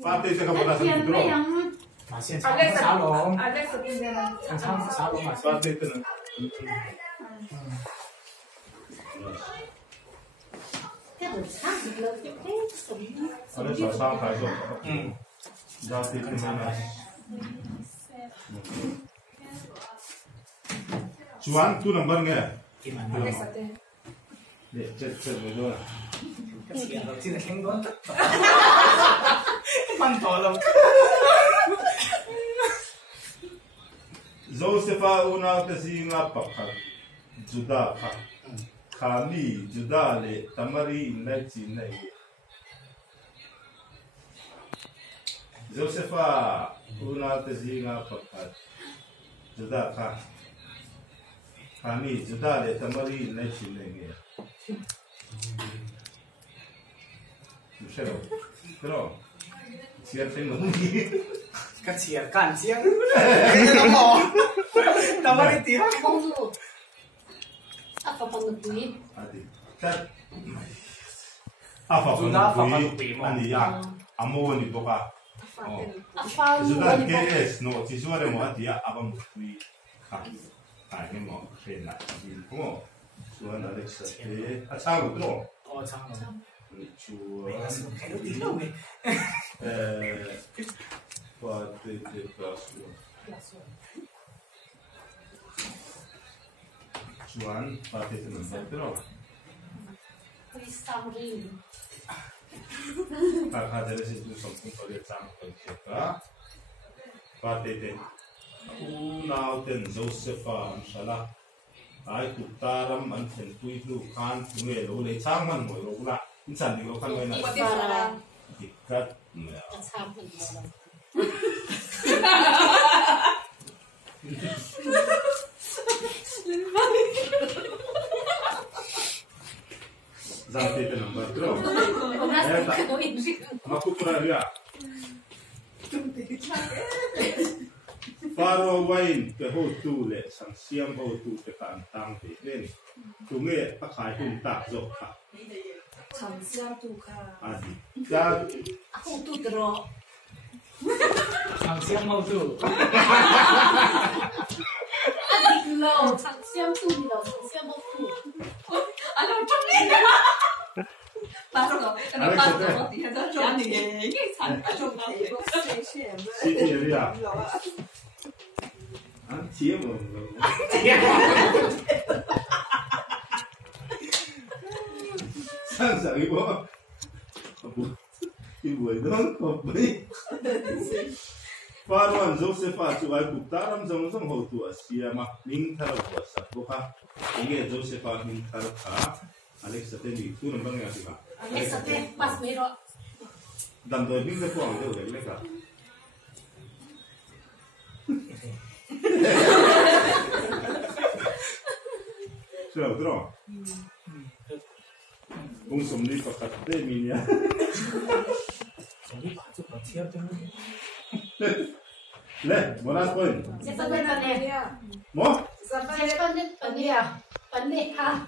Pati sa kabuta sa intro. Masih salom. Ada sekian. Salom mas. Pati ito na. Ada sasang kaso. Dati ito na. Juan, tu number nggak? Gimana? Ada satu. Ya, cek betul. Kasihan lo sih nenggon. Mantolong. Josefa una kasi nga pakat juda ka kami juda le tamari inai chinai Josefa una kasi nga pakat juda ka kami juda le tamari inai chinai Michelle, pero siapa yang mungkin Kasihan kan siang. Ngomong. Tamari tiap. Bonjour. Apa panggil? Adi, kan apa panggil ani ya, amo ni boka. Apa? Sudah KS no, siswa demo adi ya abang kui. Ini mau kena, ini mau. Suan Alexa te, asal betul. Oh sama. Cuan. Kayak tidur nih. Pati de plasu. Cuan, pati itu nomor berapa? Kristamrin. Kakak dari situ something kalau dia sama kita. Pati itu. Unau ten Josefa Anshala. Ai kutaram anten tuilu kan tunge lo le changman mo lo la. Insan di lo kan mo na. Ikat. Sampai malam. Zanti itu nomor berapa? Aku pernah lihat. Faro wain ke hotu le sang siam hotu ke tantang te len. Tunge pakai pun tak zok tak. 장시한 두카. Adi. Dan Aku tuh terus. Siang mau tuh. Adik lo, 장시한 tuh lo, 장시한 tuh. 아니 어쩌니? 맞어. Alexa 맞어. te. 어디 해서 좀 이게 잠깐 좀 si ini ya. Ancie mo. Sang ibu. Ibu itu kopi. Faruan Josefa cuai kutaram zong hotu asia mak ning thar buasa buka. Ini Josefa ning thar ka. Alexa tadi itu nembang ya sih pak. Alexa teh pas mero. Dan doi bing lepo ang doi leka. Sudah terus. Bung somni pakat deh minya. Jadi baju kau tiap tuh. Le, monas poin. Siapa nih? Mo? Siapa nih? Panik ha.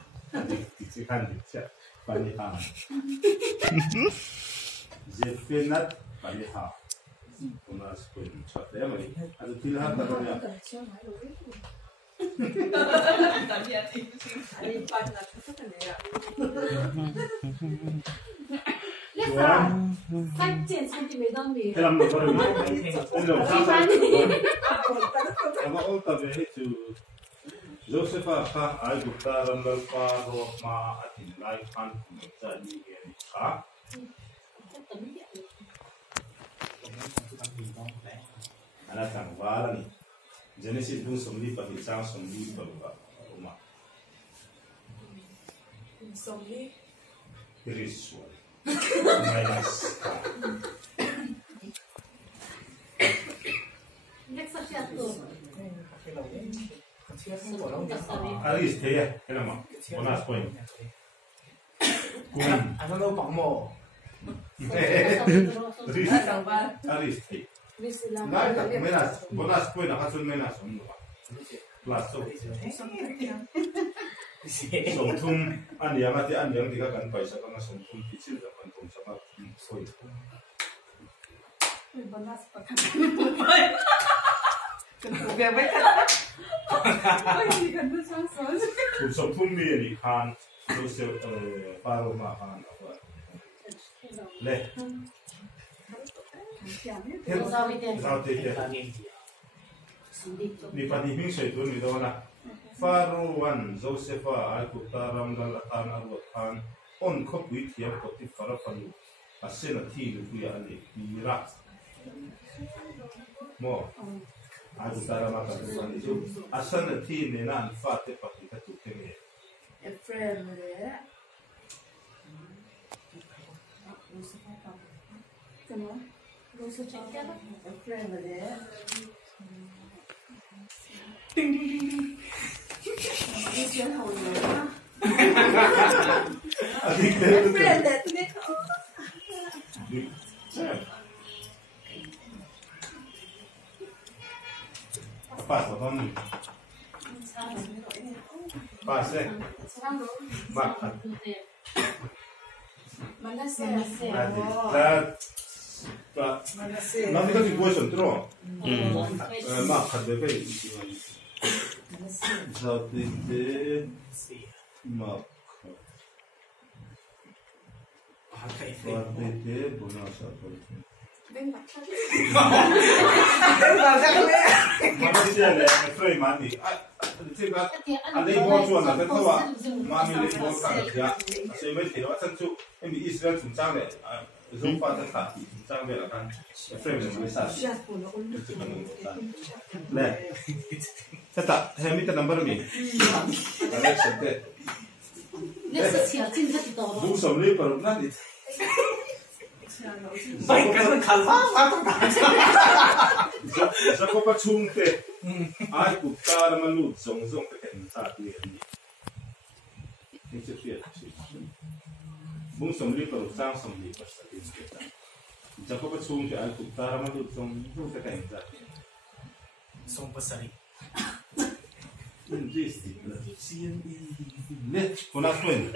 Dicikan dicia. Paniha. Jefenat paniha. Monas poin. Chat ya mari. Ada tilhan tak ya. Lesa, 3cm米。 Dalam motor ini. Untuk sama. Sama ulta be itu. Josefa ka ay gutaram dal paro ma atin lai kan jadi ini ka. Anak kan wala ni. Genesis bung somli pati sang somli bawa rumah. somni. Ritual. Minus. Alexa siapa? Aris ya, kenapa? Monas poin. Kun. Ano lo pang mo? Aris. Menas, monas poin nakasun menas. Plus so. Somtum andiang ati andiang tiga kan paisa kang somtum kecil dapat tum sama poin. Bonas pakai kan biar baik kan ini kan tuh sama Usapun ni kan dosa paru makan apa leh Saute ni panihing saya tu ni doana Faruan Josefa aku taram dalatan arwatan on kopui tiap koti farapalu asena ti lu ya ani mira mo aku taram apa tu ani tu asena ti ni nan fate pati tu kene Efraim ya kenapa dosa cakap Efraim ya ding ding ding ding ini jangan halu adik Efraim dah tu ni apa sebab ni pas makan mana sih nanti kan question terus makan deh Saute mak Saute bonas apa Manusia le frame mati. Tiba ada ibu tuan ada tua mami le ibu kan ya. Saya mesti tahu tentu ini Israel tuncang le. Zumba tetap tuncang le akan frame le Malaysia. Le. Tetap kami tu number ni. Alex sedih. Busam le perlu nanti. Baik kan kalfa atau Jakob chung te ai ku tar malu zong zong te ken sa ti ni che pia bung som li per sang som li pas ta tin ke ta Jakob chung te ai ku tar malu zong zong te ken sa song pasari ni sti ne kona tuen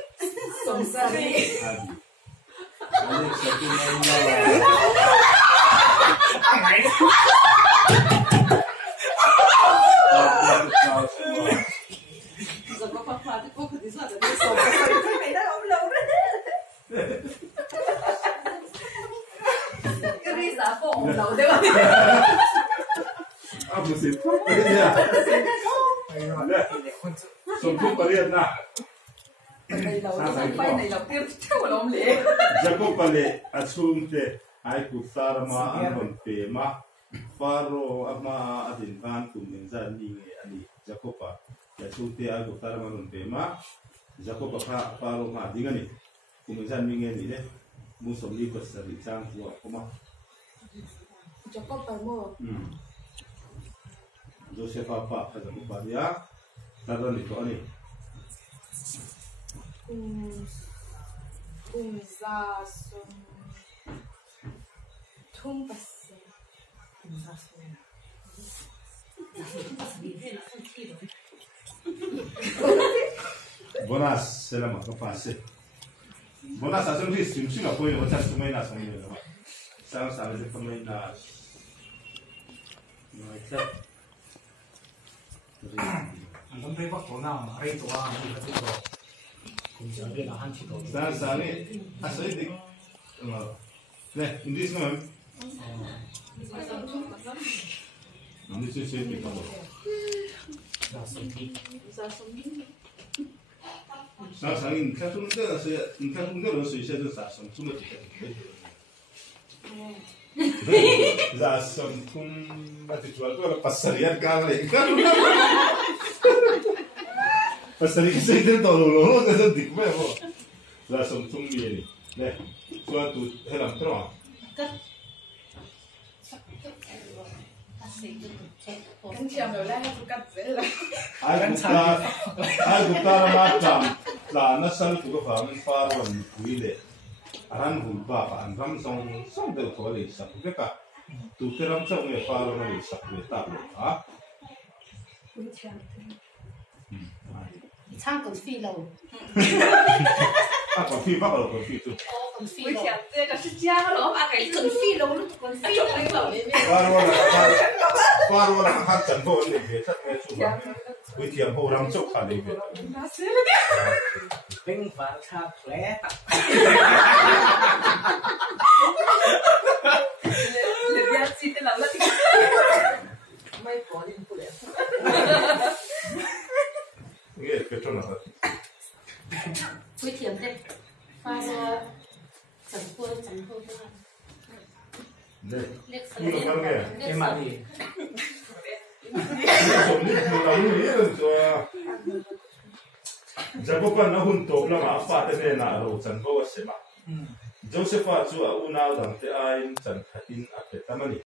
Samsari Alex satu main Giờ có pha thì cô thì sao để sống cái này đã ông lâu đấy cái đi giả bộ ông lâu đấy apa sih ya Sungguh kalian nak này lâu đấy bay này lâu tiếp theo là ông lệ Jakob balik asum te ai ku sarma anon pe ma faro ama adin kan ku minzan ni ani Jakob ya sute ai ku sarma anon pe ma Jakob pa faro ma dingani ku minzan ni ni ne musom ni pasari chang wa kuma Jacob phải mua Joseph apa pada muka dia taruh di kau ni cùng ra sum thung bát Bonas selama kepase Bonas asal ni sim apa yang macam semai nas semai nama sang sang je semai nas macam Antum berapa total? Hari itu hari itu tu. Kumpulan dia lah hanci tu. sang sang ni asal ni ne ini semua nanti saya kita buat Dah sedih. sang ni看中间的是你看中间的水现在啥什么这么几个Zasam pun mati jual tu ada pasarian kali kan pasarian saya itu tolong saya dik memo Zasam pun ni ne suatu helam terang Cắn chèo rồi lên tôi cắt dễ là ai buta macam lah nasal tu kau faham faruan kuile aran hulba an ram song del ko le sa ke ka tu ke ram song e faruan le sa le ta lo ha唱狗屁喽！ 啊，kopi ba ko kopi tu còn phi Ui đâu thiệt, đây là chiếc giang đó mà cái còn phi đâu lúc còn phi đâu đấy bảo đấy qua rồi là hát chẳng vô để về chất nghe chủ với thiềm hồ răng chốc khả để về bên phải tháp lẽ tập Để ra chi tên là mấy có liên quan nghe cái chỗ nào với thiểm thế pha ra chẳng thua thế nào đây liếc nhưng mà nghe cái mặt gìผมนี่คือเราไม่รู้ตัวจะพบกันนะหุ่นโตแล้วมาฟาดเนี่ยนะเราจันก็ว่าเสียมาโจเซฟาจูอาอุนาดังเตอายจันขัดินอาเปตามันนี่